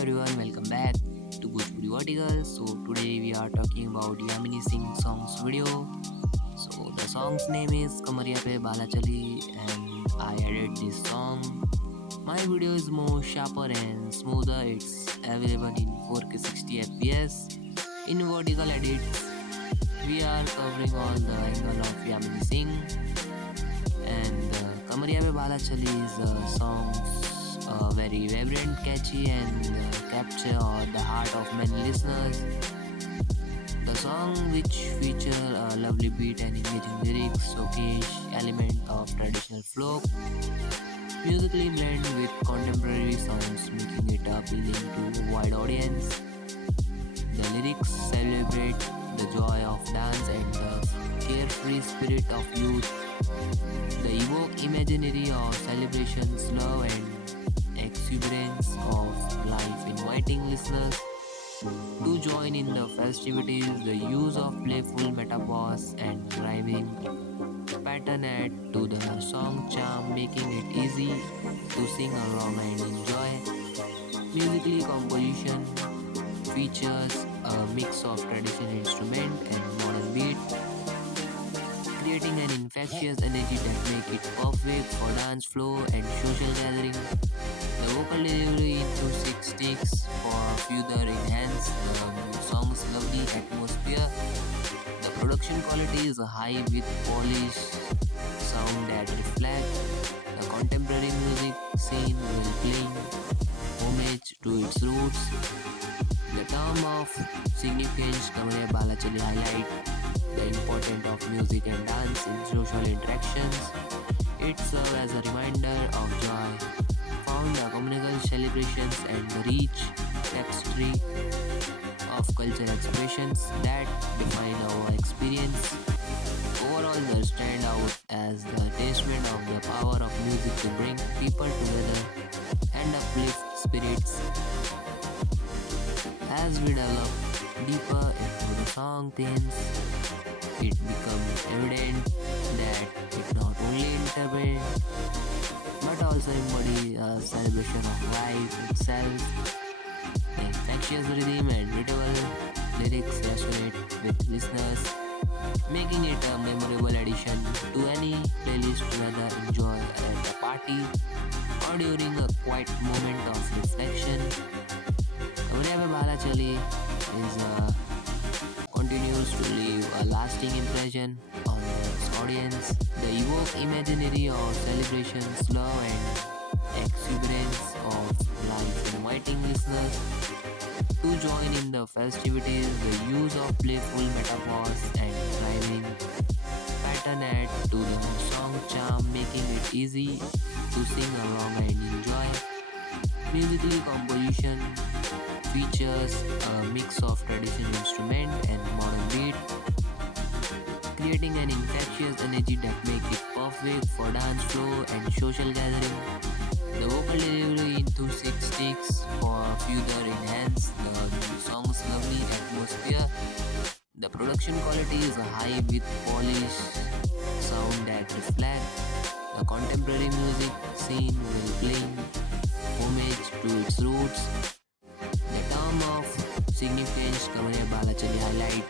everyone, welcome back to Bhojpuri Vertical. So today we are talking about Yamini Singh song's video. So the song's name is Kamariya Pe Bala Chali and I added this song. My video is more sharper and smoother. It's available in 4K 60 FPS. In vertical edits, we are covering all the angle of Yamini Singh. And Kamariya Pe Bala Chali is a song very vibrant, catchy, and capture the heart of many listeners. The song, which feature a lovely beat and engaging lyrics, showcase element of traditional folk, musically blend with contemporary sounds, making it appealing to a wide audience. The lyrics celebrate the joy of dance and the carefree spirit of youth. They evoke imaginary of celebrations, love, and exuberance of life, inviting listeners to join in the festivities. The use of playful metaphors and rhyming pattern add to the song charm, making it easy to sing along and enjoy. Musically, composition features a mix of traditional instrument and modern beat, creating an infectious energy that make it perfect for dance floor and social gathering. The vocal delivery into six takes for further enhance the song's lovely atmosphere. The production quality is high with polished sound that reflect the contemporary music scene while paying homage to its roots. The term of significance, Kamariya Bala Chali highlight the importance of music and dance in social interactions. It serves as a reminder of joy, found the communal celebrations and the rich tapestry of cultural expressions that define our experience. Overall, they stand out as the testament of the power of music to bring people together and uplift spirits. As we develop deeper into the song themes, it becomes evident that it not only interprets but also embodies a celebration of life itself. The infectious rhythm and readable lyrics resonate with listeners, making it a memorable addition to any playlist, whether enjoyed at a party or during a quiet moment of reflection. Kamariya Pe Bala Chali continues to leave a lasting impression on its audience. They evoke imaginary of celebrations, love, and exuberance of life, inviting listeners to join in the festivities. The use of playful metaphors and rhyming pattern add to the song charm, making it easy to sing along and enjoy. Musically, composition features a mix of traditional instrument and modern beat, creating an infectious energy that make it perfect for dance floor and social gathering. The vocal delivery into six takes for further enhance the song's lovely atmosphere. The production quality is high with polished sound that reflect the contemporary music scene while playing homage to its roots. The term of significance, Kamariya Bala Chali highlight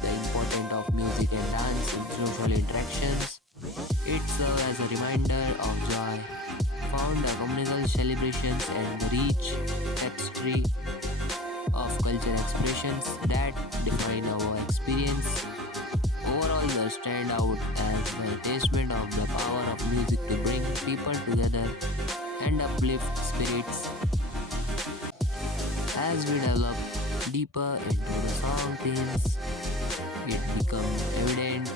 the importance of music and dance in social interactions. It serves as a reminder of joy, found the communal celebrations and the rich tapestry of cultural expressions that define our experience. Overall, they stand out as a testament of the power of music to bring people together and uplift spirits. As we develop deeper into the song themes, it becomes evident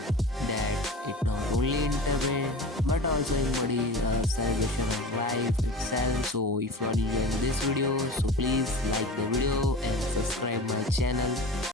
that it not only interprets but also embodies a celebration of life itself. So if you are enjoying this video, so please like the video and subscribe my channel.